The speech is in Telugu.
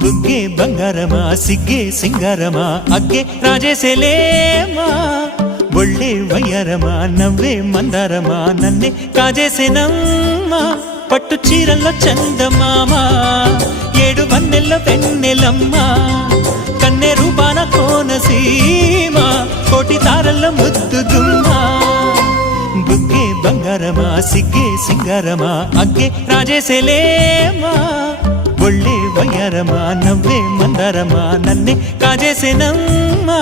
బుగ్గే బంగారమా సిగ్గే సింగారమా అగ్గే రాజేసేలేమా ఒళ్ళే వయ్యారమా నవ్వే మందారమా నన్నే కాజేసేనమ్మా పట్టు చీరల్లో చందమామా ఏడు వన్నెల్లో పెన్నెలమ్మా కన్నె రూపాన కోనసీమ కోటి తారల్లో ముద్దుదుమ్మా బుగ్గే బంగారమా సిగ్గే సింగారమా అగ్గే రాజేసేలేమా ఒళ్ళే వయ్యారమా నవ్వే మందారమా నన్నే కాజేసేనమ్మా